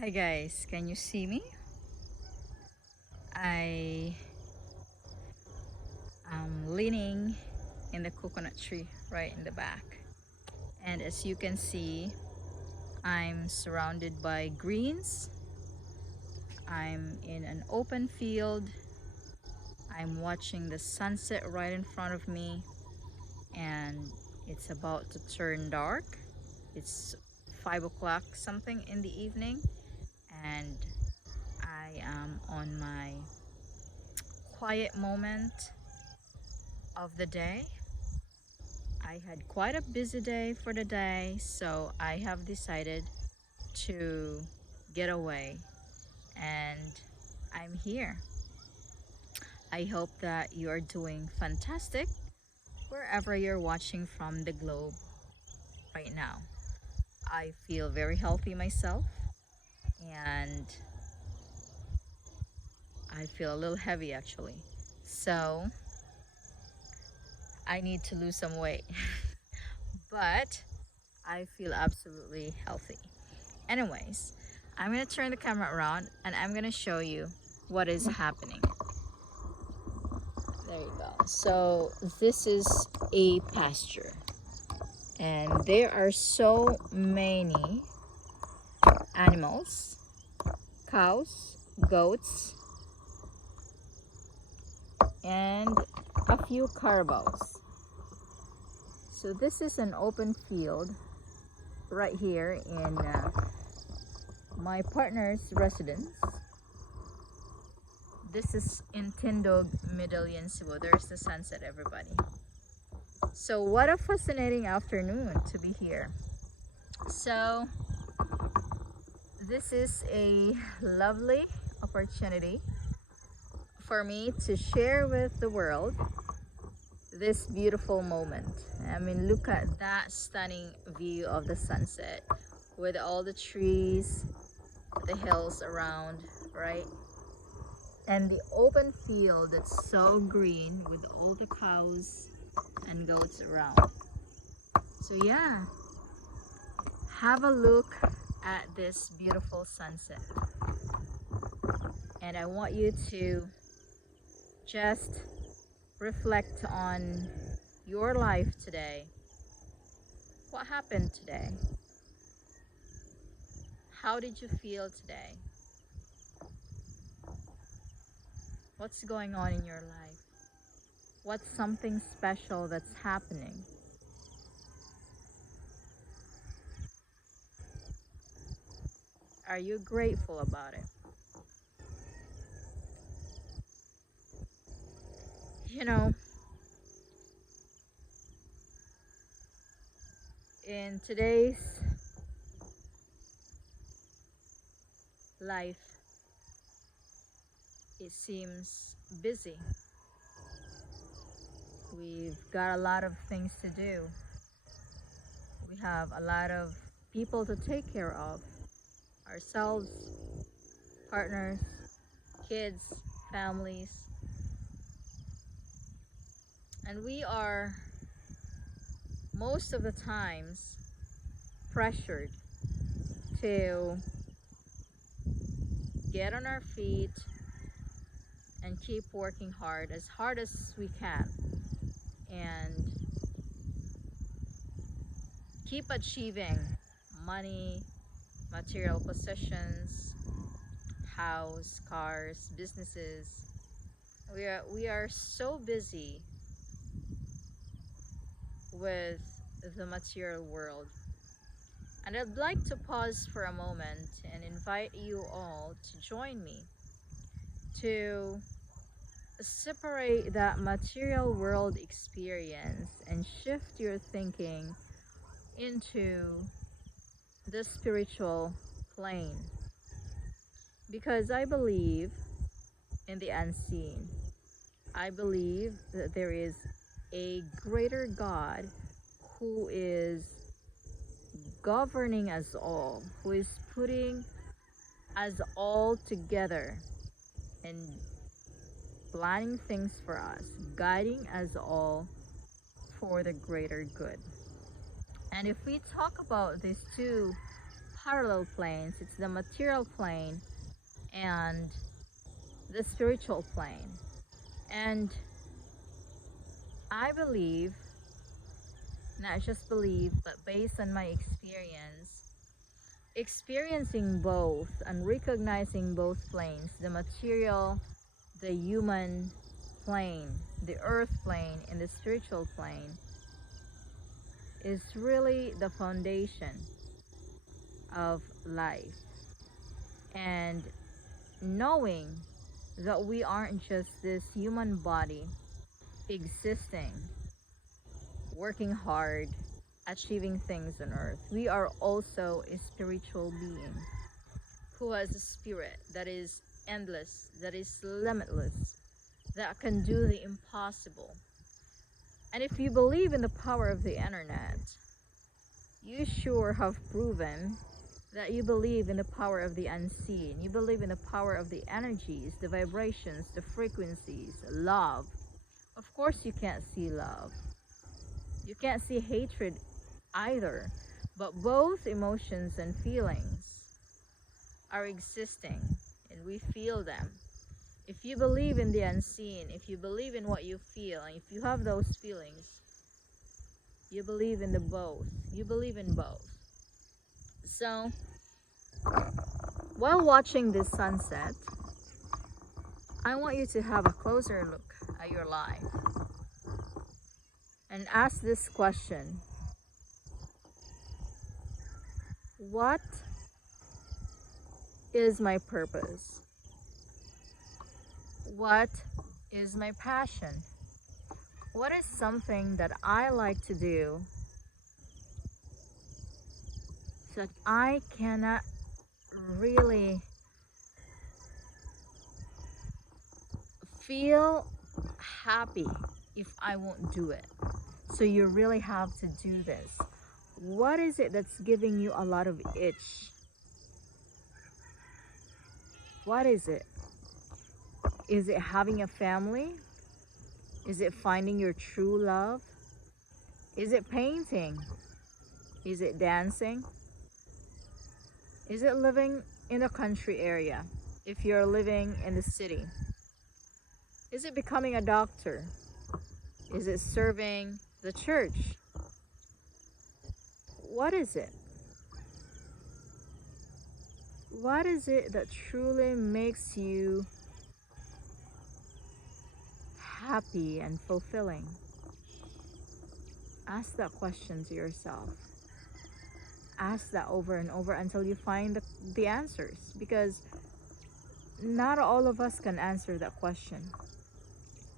Hi guys, can you see me? I am leaning in the coconut tree right in the back. And as you can see, I'm surrounded by greens. I'm in an open field. I'm watching the sunset right in front of me, and it's about to turn dark. It's 5 o'clock something in the evening, and I am on my quiet moment of the day. I had quite a busy day for the day, so I have decided to get away, and I'm here. I hope that you are doing fantastic wherever you're watching from the globe right now. I feel very healthy myself, and I feel a little heavy actually. So I need to lose some weight, but I feel absolutely healthy. Anyways, I'm gonna turn the camera around and I'm gonna show you what is happening. There you go. So this is a pasture, and there are so many animals: cows, goats, and a few carabaos. So this is an open field right here in my partner's residence. This is in Tindog, Medellin, Cebu. There's the sunset, everybody. So what a fascinating afternoon to be here. So this is a lovely opportunity for me to share with the world this beautiful moment. I mean, look at that stunning view of the sunset with all the trees, the hills around, right? And the open field that's so green with all the cows and goats around. So yeah, have a look at this beautiful sunset. And I want you to just reflect on your life today. What happened today? How did you feel today? What's going on in your life? What's something special that's happening? Are you grateful about it? You know, in today's life, it seems busy. We've got a lot of things to do. We have a lot of people to take care of: ourselves, partners, kids, families. And we are most of the times pressured to get on our feet and keep working hard as we can, and keep achieving money, material possessions, house, cars, businesses. We are so busy with the material world. And I'd like to pause for a moment and invite you all to join me to separate that material world experience and shift your thinking into the spiritual plane. Because I believe in the unseen. I believe that there is a greater God who is governing us all, who is putting us all together and planning things for us, guiding us all for the greater good. And if we talk about these two parallel planes. It's the material plane and the spiritual plane. And I believe, not just believe, but based on my experience, experiencing both and recognizing both planes, the material, the human plane, the earth plane, and the spiritual plane, is really the foundation of life. And knowing that we aren't just this human body existing, working hard, achieving things on earth. We are also a spiritual being who has a spirit that is endless, that is limitless, that can do the impossible. And if you believe in the power of the internet, you sure have proven that you believe in the power of the unseen. You believe in the power of the energies, the vibrations, the frequencies, love. Of course you can't see love. You can't see hatred either. But both emotions and feelings are existing, and we feel them. If you believe in the unseen, if you believe in what you feel, and if you have those feelings, you believe in the both. You believe in both. So, while watching this sunset, I want you to have a closer look at your life and ask this question: what is my purpose? What is my passion? What is something that I like to do so that I cannot really feel happy if I won't do it? So you really have to do this. What is it that's giving you a lot of itch? What is it? Is it having a family? Is it finding your true love? Is it painting? Is it dancing? Is it living in a country area if you're living in the city? Is it becoming a doctor? Is it serving the church? What is it? What is it that truly makes you happy and fulfilling? Ask that question to yourself. Ask that over and over until you find the answers, because not all of us can answer that question.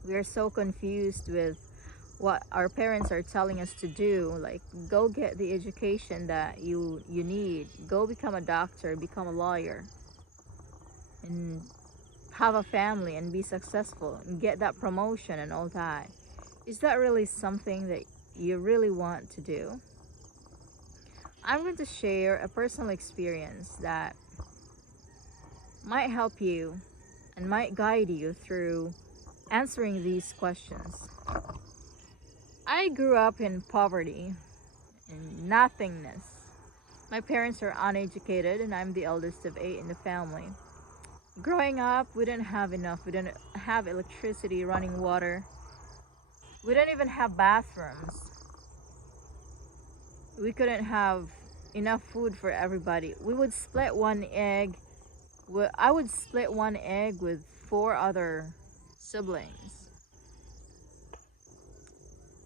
We are so confused with what our parents are telling us to do, like go get the education that you need, go become a doctor, become a lawyer, and have a family and be successful and get that promotion and all that. Is that really something that you really want to do? I'm going to share a personal experience that might help you and might guide you through answering these questions. I grew up in poverty and nothingness. My parents are uneducated and I'm the eldest of 8 in the family. Growing up, we didn't have enough. We didn't have electricity, running water. We didn't even have bathrooms. We couldn't have enough food for everybody. We would split one egg. I would split one egg with 4 other siblings.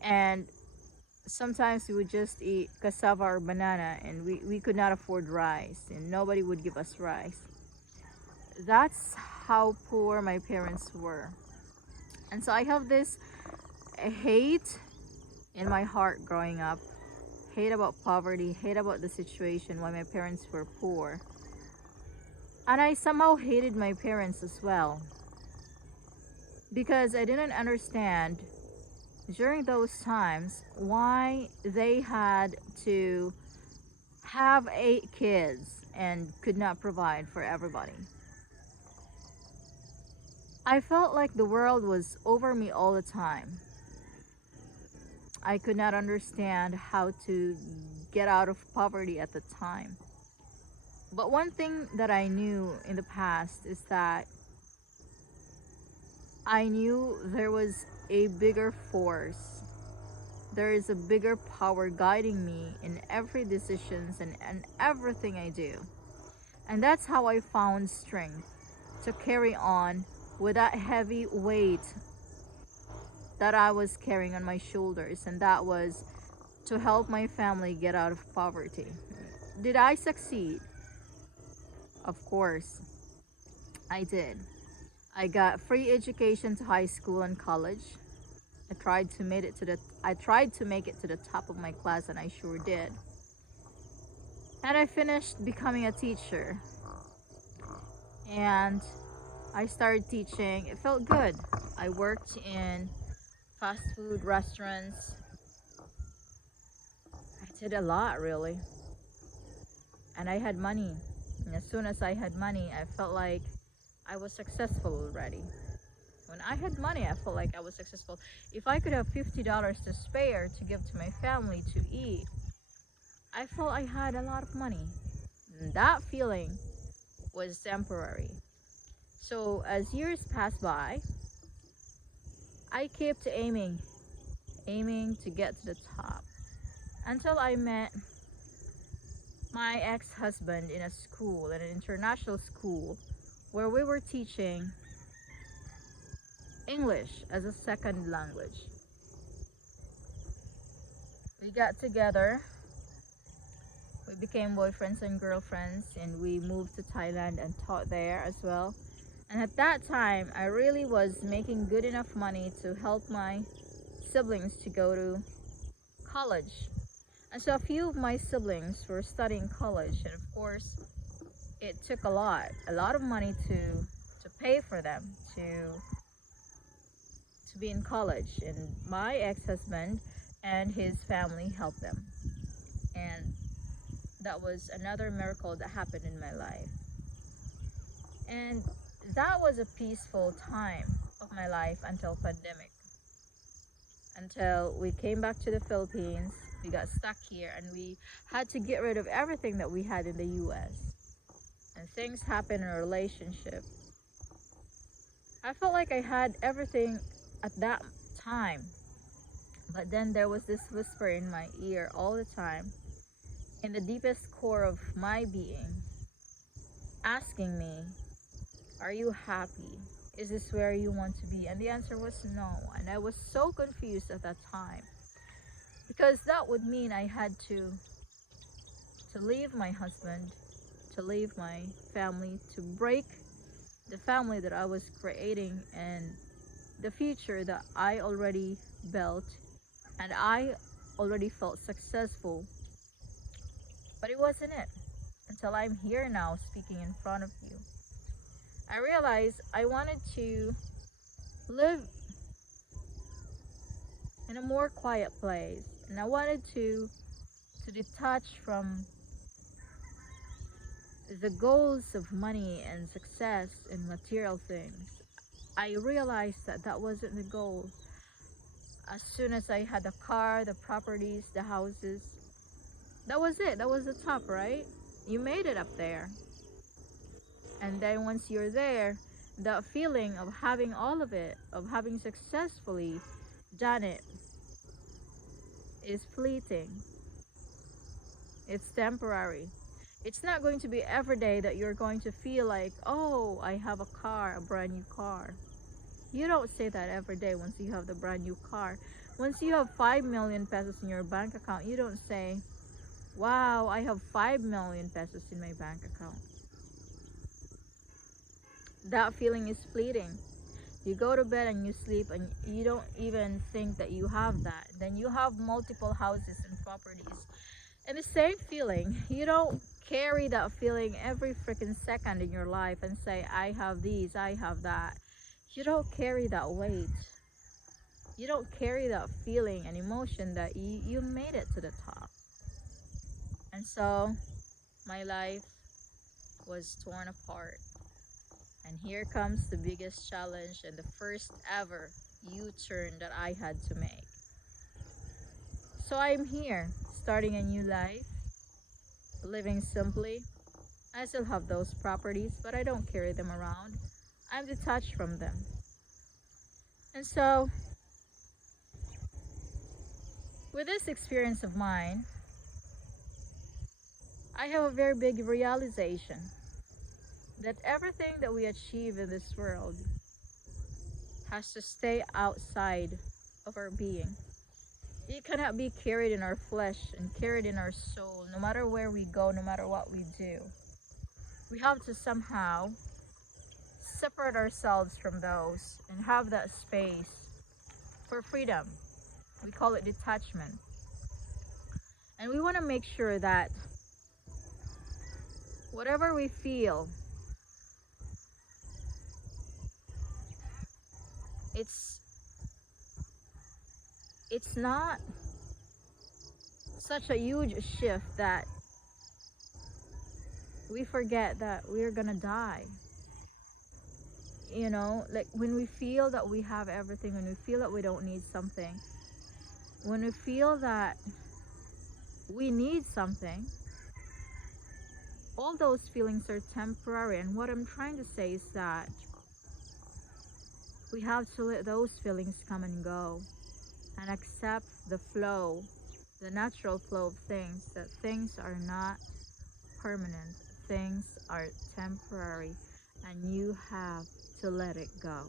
And sometimes we would just eat cassava or banana, and we could not afford rice, and nobody would give us rice. That's how poor my parents were. And so I have this hate in my heart growing up. Hate about poverty, hate about the situation why my parents were poor. And I somehow hated my parents as well, because I didn't understand during those times why they had to have 8 kids and could not provide for everybody. I felt like the world was over me all the time. I could not understand how to get out of poverty at the time. But one thing that I knew in the past is that I knew there was a bigger force. There is a bigger power guiding me in every decisions and everything I do. And that's how I found strength to carry on with that heavy weight that I was carrying on my shoulders, and that was to help my family get out of poverty. Did I succeed? Of course, I did. I got free education to high school and college. I tried to make it to the top of my class, and I sure did. And I finished becoming a teacher. And I started teaching. It felt good. I worked in fast food restaurants. I did a lot, really. And I had money. And as soon as I had money, I felt like I was successful already. When I had money, I felt like I was successful. If I could have $50 to spare to give to my family to eat, I felt I had a lot of money. And that feeling was temporary. So as years passed by, I kept aiming to get to the top until I met my ex-husband in a school, in an international school, where we were teaching English as a second language. We got together, we became boyfriends and girlfriends, and we moved to Thailand and taught there as well. And at that time, I really was making good enough money to help my siblings to go to college. And so a few of my siblings were studying college, and of course, it took a lot of money to pay for them to be in college. And my ex-husband and his family helped them. And that was another miracle that happened in my life. And that was a peaceful time of my life until pandemic. Until we came back to the Philippines, we got stuck here and we had to get rid of everything that we had in the US. And things happened in our relationship. I felt like I had everything at that time. But then there was this whisper in my ear all the time, in the deepest core of my being, asking me, are you happy? Is this where you want to be? And the answer was no. And I was so confused at that time, because that would mean I had to leave my husband, to leave my family, to break the family that I was creating and the future that I already built and I already felt successful. But it wasn't it until I'm here now speaking in front of you. I realized I wanted to live in a more quiet place, and I wanted to detach from the goals of money and success and material things. I realized that that wasn't the goal. As soon as I had the car, the properties, the houses, that was it. That was the top, right? You made it up there. And then once you're there, the feeling of having all of it, of having successfully done it, is fleeting. It's temporary. It's not going to be every day that you're going to feel like, oh, I have a car, a brand new car. You don't say that every day once you have the brand new car. Once you have 5 million pesos in your bank account, you don't say, wow, I have 5 million pesos in my bank account. That feeling is fleeting. You go to bed and you sleep and you don't even think that you have that. Then you have multiple houses and properties. And the same feeling, you don't carry that feeling every freaking second in your life and say, I have these, I have that. You don't carry that weight. You don't carry that feeling and emotion that you made it to the top. And so my life was torn apart. And here comes the biggest challenge and the first ever U-turn that I had to make. So I'm here, starting a new life, living simply, I still have those properties, but I don't carry them around. I'm detached from them. And so, with this experience of mine, I have a very big realization that everything that we achieve in this world has to stay outside of our being. It cannot be carried in our flesh and carried in our soul, no matter where we go, no matter what we do. We have to somehow separate ourselves from those and have that space for freedom. We call it detachment. And we want to make sure that whatever we feel, it's not such a huge shift that we forget that we're gonna die. You know, like when we feel that we have everything, when we feel that we don't need something, when we feel that we need something, all those feelings are temporary. And what I'm trying to say is that we have to let those feelings come and go and accept the flow, the natural flow of things, that things are not permanent, things are temporary, and you have to let it go.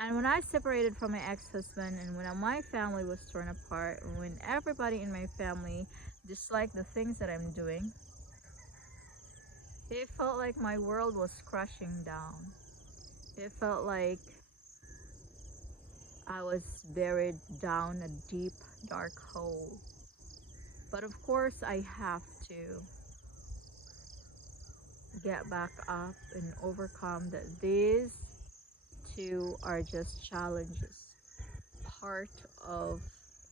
And when I separated from my ex-husband, and when my family was torn apart, and when everybody in my family disliked the things that I'm doing, it felt like my world was crashing down. It felt like I was buried down a deep, dark hole. But of course, I have to get back up and overcome that these two are just challenges, part of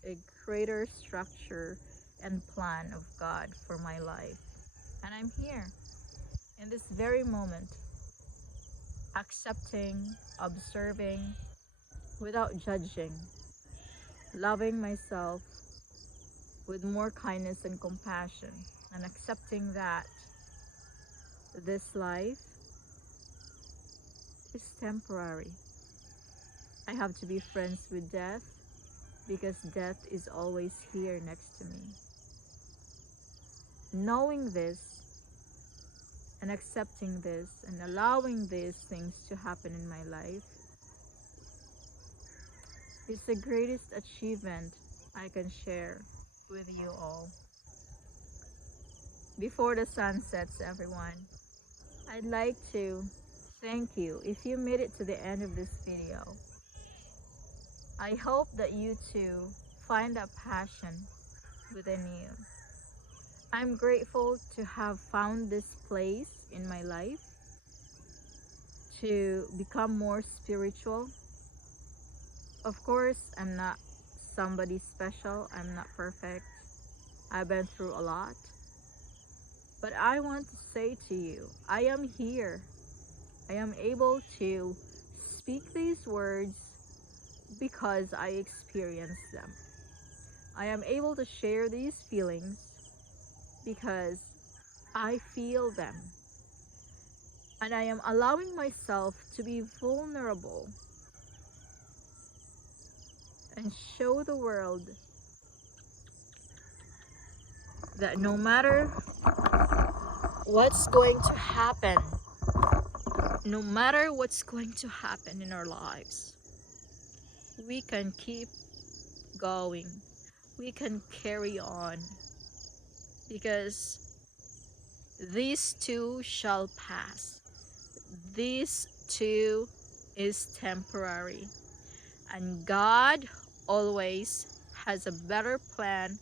a greater structure and plan of God for my life. And I'm here in this very moment, accepting, observing, without judging, loving myself with more kindness and compassion, and accepting that this life is temporary. I have to be friends with death because death is always here next to me. Knowing this and accepting this and allowing these things to happen in my life is the greatest achievement I can share with you all. Before the sun sets, everyone, I'd like to thank you if you made it to the end of this video. I hope that you too find that passion within you. I'm grateful to have found this place in my life to become more spiritual. Of course, I'm not somebody special. I'm not perfect. I've been through a lot. But I want to say to you, I am here. I am able to speak these words because I experienced them. I am able to share these feelings because I feel them. And I am allowing myself to be vulnerable and show the world that no matter what's going to happen, no matter what's going to happen in our lives, we can keep going. We can carry on because these too shall pass. This too is temporary. And God always has a better plan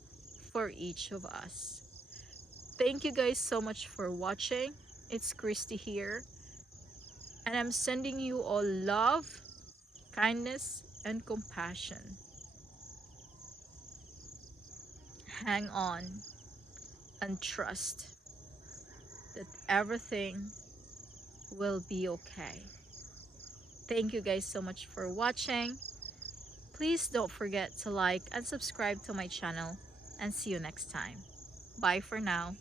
for each of us. Thank you guys so much for watching. It's Christy here. And I'm sending you all love, kindness, and compassion. Hang on and trust that everything will be okay. Thank you guys so much for watching. Please don't forget to like and subscribe to my channel, and see you next time. Bye for now.